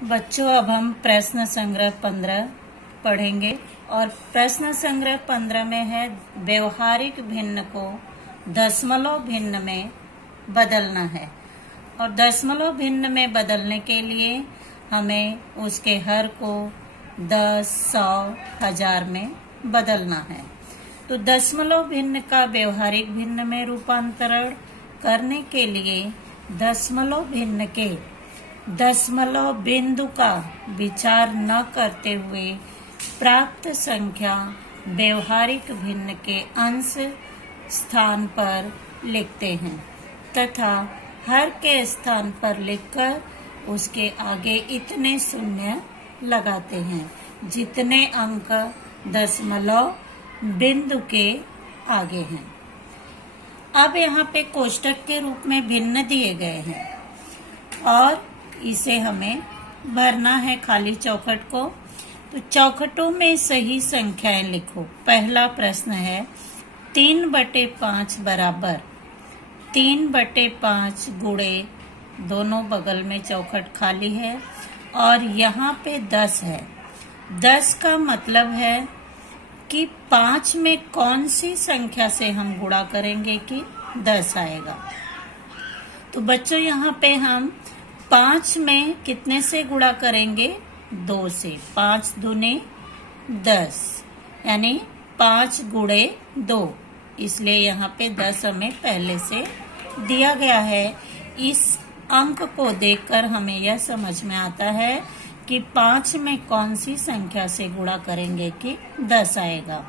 बच्चों, अब हम प्रश्न संग्रह 15 पढ़ेंगे और प्रश्न संग्रह 15 में है व्यवहारिक भिन्न को दशमलव भिन्न में बदलना है। और दशमलव भिन्न में बदलने के लिए हमें उसके हर को 10, 100, 1000 में बदलना है। तो दशमलव भिन्न का व्यवहारिक भिन्न में रूपांतरण करने के लिए दशमलव भिन्न के दशमलव बिंदु का विचार न करते हुए प्राप्त संख्या व्यवहारिक भिन्न के अंश स्थान पर लिखते हैं तथा हर के स्थान पर लिखकर उसके आगे इतने शून्य लगाते हैं जितने अंक दशमलव बिंदु के आगे हैं। अब यहाँ पे कोष्टक के रूप में भिन्न दिए गए हैं और इसे हमें भरना है खाली चौखट को। तो चौखटों में सही संख्याएं लिखो। पहला प्रश्न है 3/5 बराबर 3/5 गुणे, दोनों बगल में चौखट खाली है और यहाँ पे 10 है। 10 का मतलब है कि 5 में कौन सी संख्या से हम गुणा करेंगे कि 10 आएगा। तो बच्चों यहाँ पे हम 5 में कितने से गुणा करेंगे? 2 से। 5 दूने 10 यानी 5 गुणे 2, इसलिए यहाँ पे 10 हमें पहले से दिया गया है। इस अंक को देखकर हमें यह समझ में आता है कि 5 में कौन सी संख्या से गुणा करेंगे कि 10 आएगा।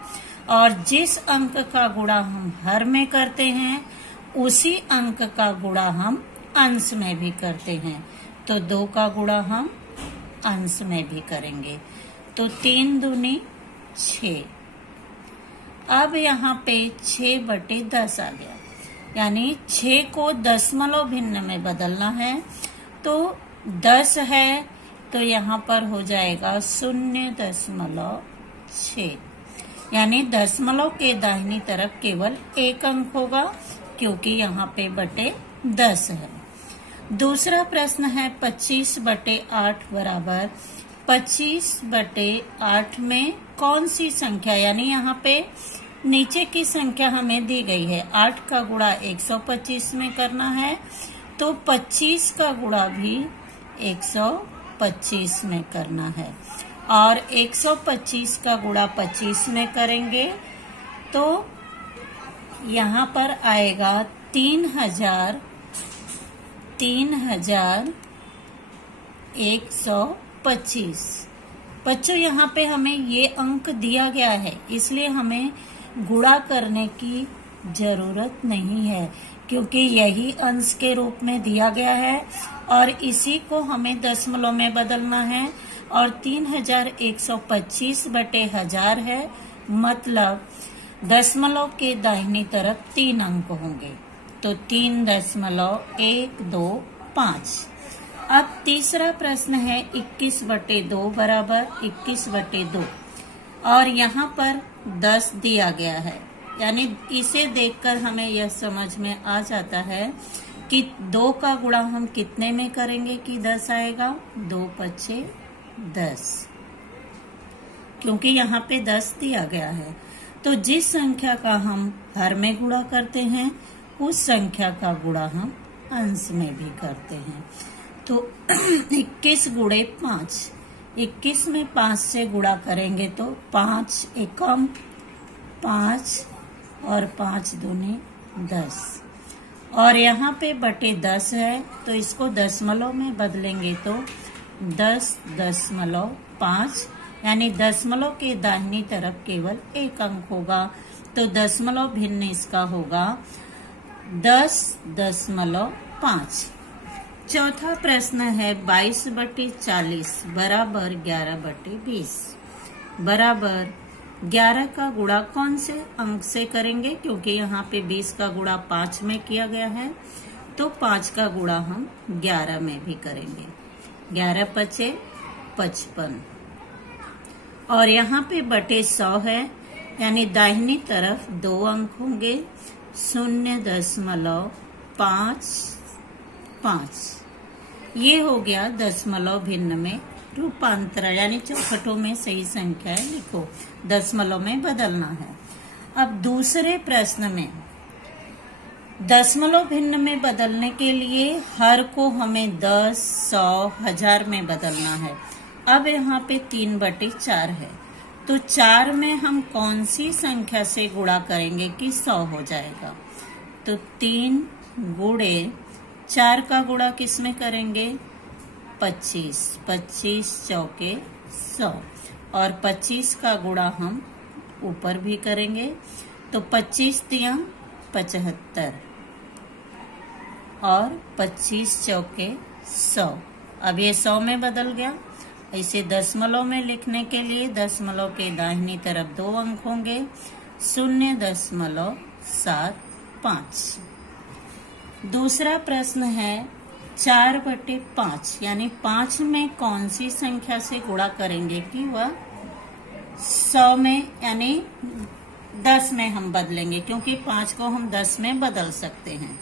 और जिस अंक का गुणा हम हर में करते हैं उसी अंक का गुणा हम अंश में भी करते हैं। तो 2 का गुणा हम अंश में भी करेंगे। तो 3 दूनी 6। अब यहाँ पे 6/10 आ गया, यानी 6 को दशमलव भिन्न में बदलना है। तो 10 है तो यहाँ पर हो जाएगा 0.6, यानी दशमलव के दाहिनी तरफ केवल एक अंक होगा क्योंकि यहाँ पे बटे 10 है। दूसरा प्रश्न है 25/8 बराबर 25/8 में कौन सी संख्या, यानी यहाँ पे नीचे की संख्या हमें दी गई है। 8 का गुणा 125 में करना है तो 25 का गुणा भी 125 में करना है। और 125 का गुणा 25 में करेंगे तो यहाँ पर आएगा 3125। बच्चों यहाँ पे हमें ये अंक दिया गया है इसलिए हमें गुणा करने की जरूरत नहीं है क्योंकि यही अंश के रूप में दिया गया है और इसी को हमें दशमलव में बदलना है। और 3125/1000 है, मतलब दशमलव के दाहिनी तरफ 3 अंक होंगे। तो 3.125। अब तीसरा प्रश्न है 21/2 बराबर 21/2 और यहाँ पर 10 दिया गया है, यानी इसे देखकर हमें यह समझ में आ जाता है कि 2 का गुणा हम कितने में करेंगे कि 10 आएगा? 2×5 = 10, क्योंकि यहाँ पे 10 दिया गया है। तो जिस संख्या का हम हर में गुणा करते हैं उस संख्या का गुणा हम अंश में भी करते हैं। तो 21 गुणे 5, 21 में 5 से गुणा करेंगे तो 5 एकम 5 और 5 दूनी 10। और यहाँ पे बटे 10 है तो इसको दशमलव में बदलेंगे तो 10.5, यानी दशमलव के दाहिनी तरफ केवल एक अंक होगा। तो दशमलव भिन्न इसका होगा 10.5। चौथा प्रश्न है 22/40 बराबर 11/20 बराबर 11 का गुणा कौन से अंक से करेंगे? क्योंकि यहाँ पे 20 का गुणा 5 में किया गया है तो 5 का गुणा हम 11 में भी करेंगे। 11×5 = 55 और यहाँ पे बटे 100 है, यानी दाहिनी तरफ 2 अंक होंगे। 0.55 ये हो गया दशमलव भिन्न में रूपांतरण, यानी चौखटों में सही संख्याएं लिखो, दशमलव में बदलना है। अब दूसरे प्रश्न में दशमलव भिन्न में बदलने के लिए हर को हमें 10, 100, 1000 में बदलना है। अब यहाँ पे 3/4 है, तो 4 में हम कौन सी संख्या से गुणा करेंगे कि 100 हो जाएगा? तो 3 गुणे 4 का गुणा किस में करेंगे? 25, 25 चौके 100, और 25 का गुणा हम ऊपर भी करेंगे, तो 25 तिया 75 और 25 चौके 100। अब ये 100 में बदल गया। इसे दशमलव में लिखने के लिए दशमलव के दाहिनी तरफ 2 अंक होंगे, 0.75। दूसरा प्रश्न है 4/5, यानी 5 में कौन सी संख्या से गुणा करेंगे कि वह 100 में, यानी 10 में हम बदलेंगे, क्योंकि 5 को हम 10 में बदल सकते हैं।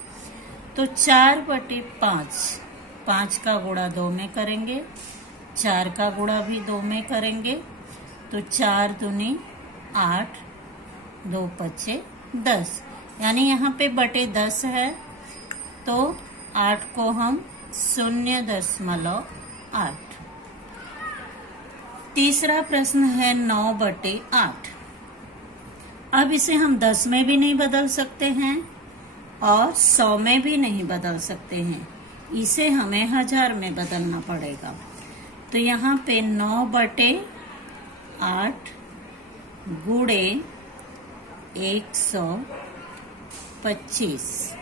तो 4/5, 5 का गुणा 2 में करेंगे, 4 का गुणा भी 2 में करेंगे, तो 4 दूनी 8, 2 पचे 10, यानी यहाँ पे बटे 10 है, तो 8 को हम 0.8। तीसरा प्रश्न है 9/8। अब इसे हम 10 में भी नहीं बदल सकते हैं और 100 में भी नहीं बदल सकते हैं, इसे हमें 1000 में बदलना पड़ेगा। तो यहाँ पे 9/8 गुणे 125,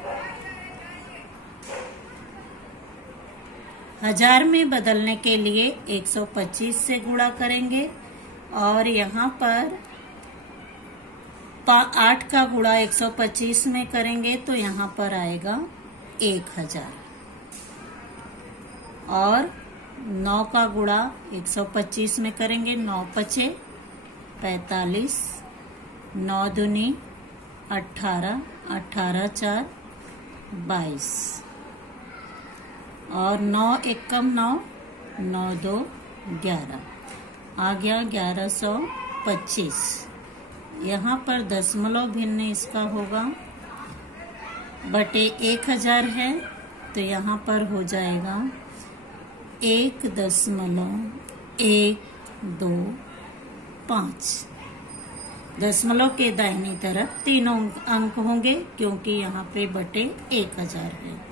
1000 में बदलने के लिए 125 से गुणा करेंगे, और यहाँ पर 8 का गुणा 125 में करेंगे, तो यहाँ पर आएगा 1000, और 9 का गुणा 125 में करेंगे, 9 पचे 45, 9 दूनी 18, 18 4 22, और 9 एकम 9, 9 2 11, आ गया 1125। यहाँ पर दशमलव भिन्न इसका होगा बटे 1000 है, तो यहाँ पर हो जाएगा 1.125। दशमलव के दाहिनी तरफ 3 अंक होंगे, क्योंकि यहाँ पे बटे 1000 है।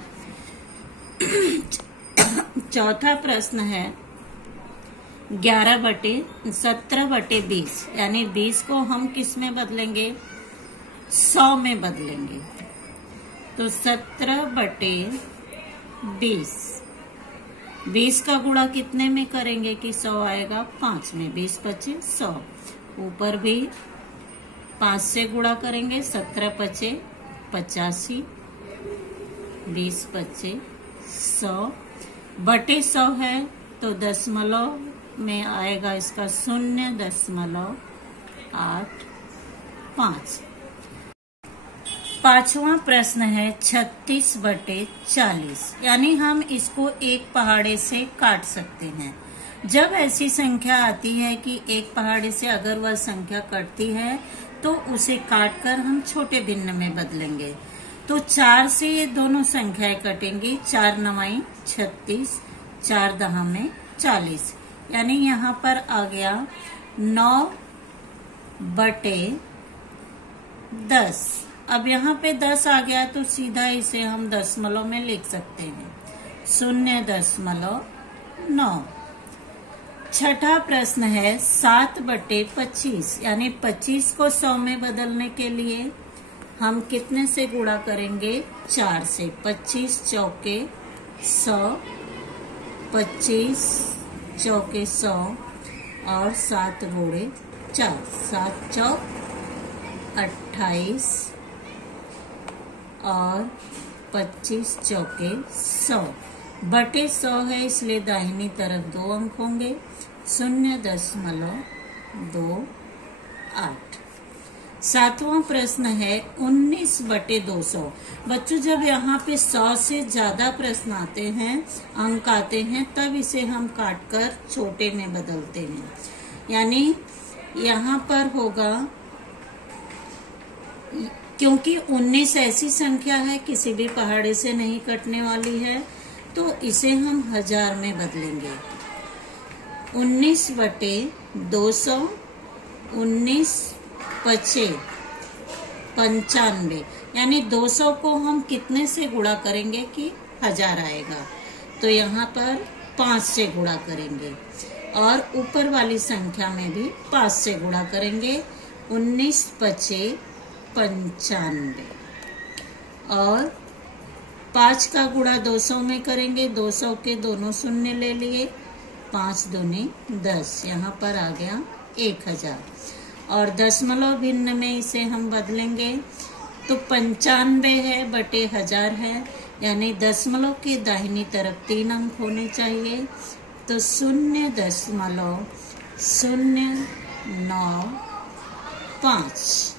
चौथा प्रश्न है 17/20, यानी 20 को हम किस में बदलेंगे? 100 में बदलेंगे, तो 17/20, 20 का गुणा कितने में करेंगे कि 100 आएगा? 5 में, 20 पचे 100, ऊपर भी 5 से गुणा करेंगे, 17 पचे 85, 20 पचे 100 बटे 100 है, तो दशमलव में आएगा इसका 0.85। पांचवा प्रश्न है 36/40, यानी हम इसको एक पहाड़े से काट सकते हैं। जब ऐसी संख्या आती है कि एक पहाड़े से अगर वह संख्या कटती है, तो उसे काटकर हम छोटे भिन्न में बदलेंगे। तो 4 से ये दोनों संख्याएं कटेंगी, 4 9 36, 4 10 में 40, यानी यहाँ पर आ गया 9/10। अब यहाँ पे 10 आ गया, तो सीधा इसे हम दशमलव में लिख सकते हैं, 0.9। छठा प्रश्न है 7/25, यानी 25 को 100 में बदलने के लिए हम कितने से गुणा करेंगे? 4 से। 25 चौके 100, 25 चौके 100 और 7 गुणे 4, 7 चौक 28 और 25 चौके 100 बटे 100 है, इसलिए दाहिनी तरफ 2 अंक होंगे, 0.28। सातवां प्रश्न है 19/200। बच्चों, जब यहाँ पे 100 से ज्यादा प्रश्न आते हैं, अंक आते हैं, तब इसे हम काटकर छोटे में बदलते हैं। यानी यहाँ पर होगा, क्योंकि 19 ऐसी संख्या है किसी भी पहाड़े से नहीं कटने वाली है, तो इसे हम 1000 में बदलेंगे। 19/200, 19×5 = 95। यानी 200 को हम कितने से गुणा करेंगे कि 1000 आएगा? तो यहाँ पर 5 से गुणा करेंगे और ऊपर वाली संख्या में भी 5 से गुणा करेंगे। 19×5 = 95 और 5 का गुणा 200 में करेंगे। 200 के दोनों शून्य ले लिए, 5 दूनी 10, यहाँ पर आ गया 1000। और दशमलव भिन्न में इसे हम बदलेंगे तो 95 है बटे 1000 है, यानी दशमलव के दाहिनी तरफ 3 अंक होने चाहिए, तो 0.095।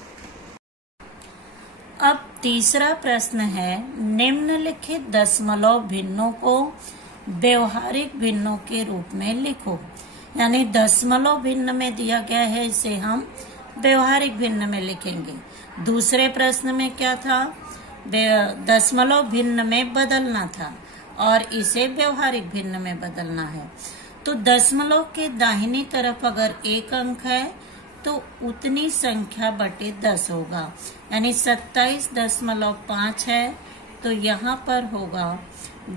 अब तीसरा प्रश्न है, निम्नलिखित दशमलव भिन्नों को व्यवहारिक भिन्नों के रूप में लिखो। यानी दशमलव भिन्न में दिया गया है, इसे हम व्यवहारिक भिन्न में लिखेंगे। दूसरे प्रश्न में क्या था? दशमलव भिन्न में बदलना था और इसे व्यवहारिक भिन्न में बदलना है। तो दशमलव के दाहिनी तरफ अगर 1 अंक है तो उतनी संख्या बटे 10 होगा। यानी 27.5 है, तो यहाँ पर होगा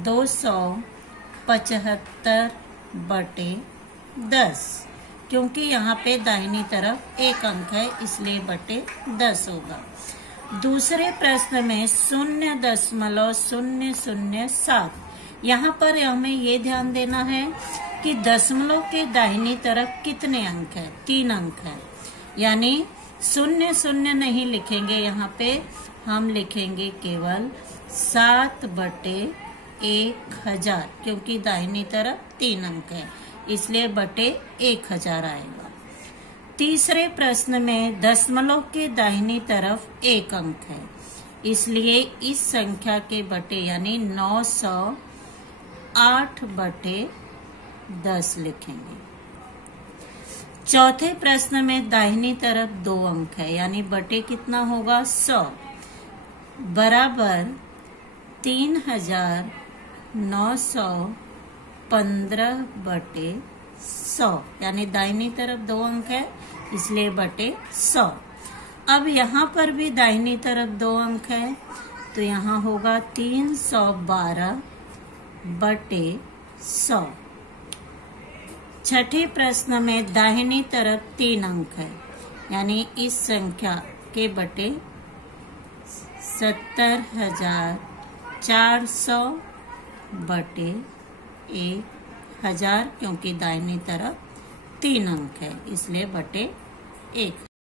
275/10, क्योंकि यहाँ पे दाहिनी तरफ 1 अंक है, इसलिए बटे 10 होगा। दूसरे प्रश्न में 0.007। यहाँ पर हमें ये ध्यान देना है कि दशमलव के दाहिनी तरफ कितने अंक है? 3 अंक है। यानी 0 नहीं लिखेंगे, यहाँ पे हम लिखेंगे केवल 7/1000, क्योंकि दाहिनी तरफ 3 अंक है, इसलिए बटे 1000 आएगा। तीसरे प्रश्न में दशमलव के दाहिनी तरफ 1 अंक है, इसलिए इस संख्या के बटे यानी 908/10 लिखेंगे। चौथे प्रश्न में दाहिनी तरफ 2 अंक है, यानी बटे कितना होगा? 100 बराबर 3915/100, यानी दाहिनी तरफ 2 अंक है, इसलिए बटे 100। अब यहाँ पर भी दाहिनी तरफ 2 अंक है, तो यहाँ होगा 312/100। छठे प्रश्न में दाहिनी तरफ 3 अंक है, यानी इस संख्या के बटे 70,400/1000, क्योंकि दाहिनी तरफ 3 अंक है, इसलिए बटे 1।